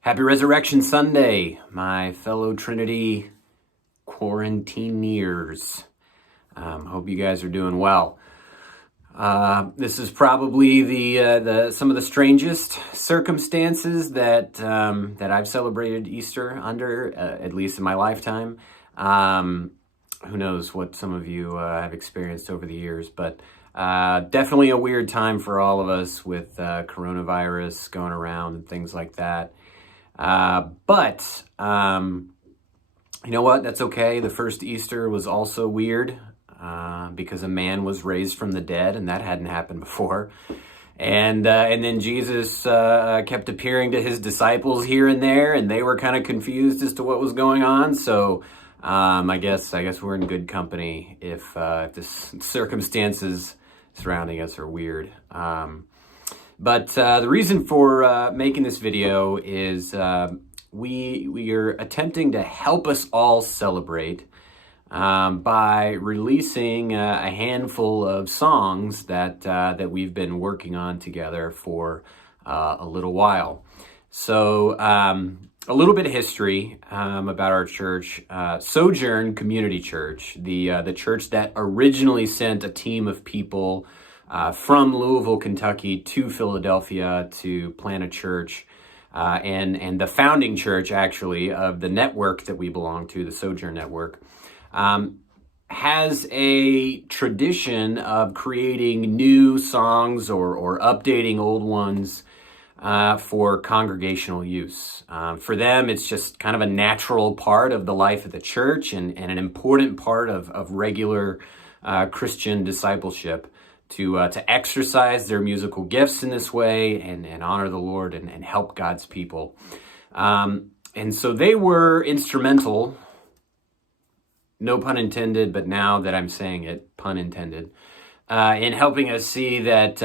Happy Resurrection Sunday, my fellow Trinity quarantineers. Hope you guys are doing well. This is probably the some of the strangest circumstances that I've celebrated Easter under, at least in my lifetime. Who knows what some of you have experienced over the years, but definitely a weird time for all of us with coronavirus going around and things like that. But you know what? That's okay. The first Easter was also weird because a man was raised from the dead, and that hadn't happened before. And then Jesus kept appearing to his disciples here and there, and they were kind of confused as to what was going on. So I guess we're in good company if the circumstances surrounding us are weird. But the reason for making this video is we are attempting to help us all celebrate by releasing a handful of songs that we've been working on together for a little while. So a little bit of history about our church. Sojourn Community Church, the church that originally sent a team of people from Louisville, Kentucky to Philadelphia to plant a church, and the founding church, actually, of the network that we belong to, the Sojourn Network, has a tradition of creating new songs or updating old ones for congregational use. For them, it's just kind of a natural part of the life of the church and an important part of regular Christian discipleship to exercise their musical gifts in this way and honor the Lord and help God's people. And so they were instrumental, no pun intended, but now that I'm saying it, pun intended, in helping us see that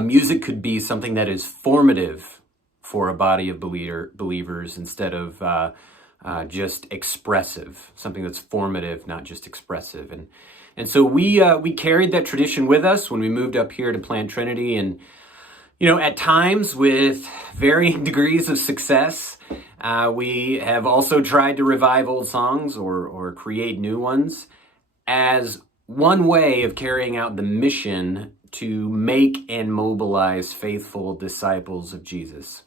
music could be something that is formative for a body of believers instead of just expressive, something that's formative, not just expressive. And so we carried that tradition with us when we moved up here to Plant Trinity, and at times with varying degrees of success. We have also tried to revive old songs or create new ones as one way of carrying out the mission to make and mobilize faithful disciples of Jesus.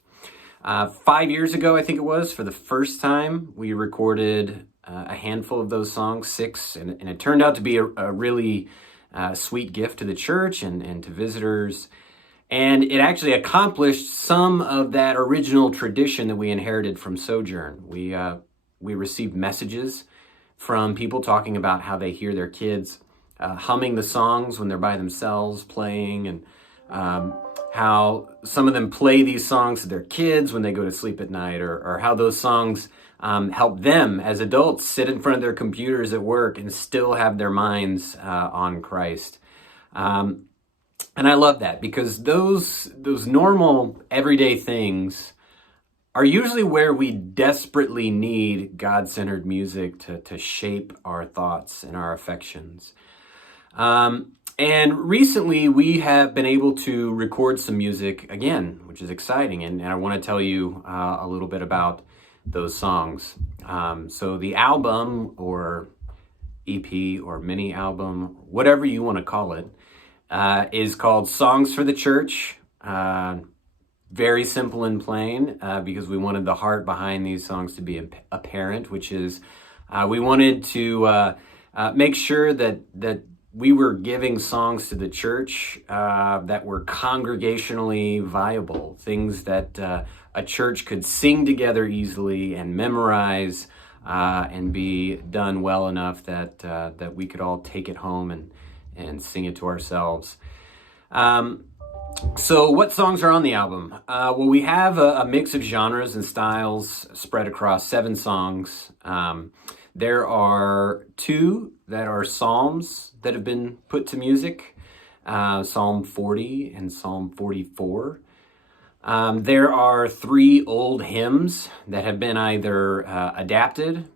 5 years ago, I think it was, for the first time, we recorded a handful of those songs, 6, and it turned out to be a really sweet gift to the church and to visitors. And it actually accomplished some of that original tradition that we inherited from Sojourn. We received messages from people talking about how they hear their kids humming the songs when they're by themselves playing, and how some of them play these songs to their kids when they go to sleep at night, or how those songs help them as adults sit in front of their computers at work and still have their minds on Christ. And I love that, because those normal everyday things are usually where we desperately need God-centered music to shape our thoughts and our affections. And recently we have been able to record some music again, which is exciting. And I want to tell you a little bit about those songs. So the album or EP or mini album, whatever you want to call it, is called Songs for the Church. Very simple and plain, because we wanted the heart behind these songs to be apparent, which is we wanted to make sure that we were giving songs to the church that were congregationally viable, things that a church could sing together easily and memorize and be done well enough that we could all take it home and sing it to ourselves. So what songs are on the album? Well, we have a mix of genres and styles spread across 7 songs. There are 2 that are psalms that have been put to music, Psalm 40 and Psalm 44. There are 3 old hymns that have been either adapted,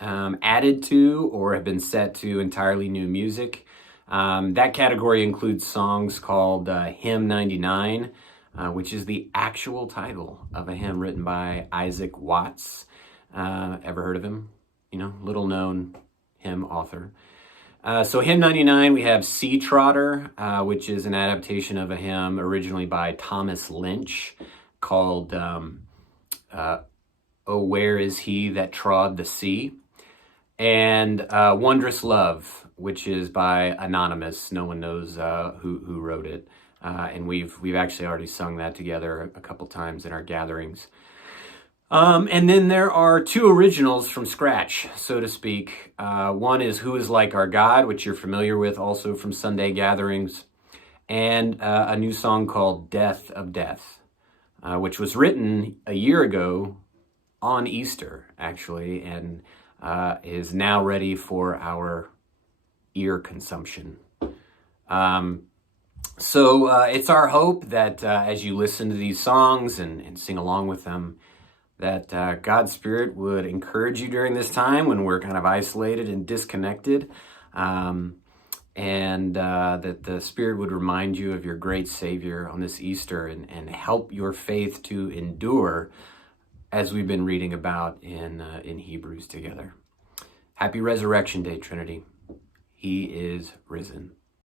added to, or have been set to entirely new music. That category includes songs called Hymn 99, which is the actual title of a hymn written by Isaac Watts. Ever heard of him? Little known hymn author. So hymn 99, we have Sea Trotter, which is an adaptation of a hymn originally by Thomas Lynch called Oh, Where Is He That Trod the Sea? And Wondrous Love, which is by Anonymous. No one knows who wrote it. And we've actually already sung that together a couple times in our gatherings. And then there are two originals from scratch, so to speak. One is Who Is Like Our God, which you're familiar with also from Sunday gatherings, and a new song called Death of Death, which was written a year ago on Easter, actually, and is now ready for our ear consumption. So it's our hope that as you listen to these songs and sing along with them, that God's Spirit would encourage you during this time when we're kind of isolated and disconnected, and that the Spirit would remind you of your great Savior on this Easter and help your faith to endure, as we've been reading about in Hebrews together. Happy Resurrection Day, Trinity. He is risen.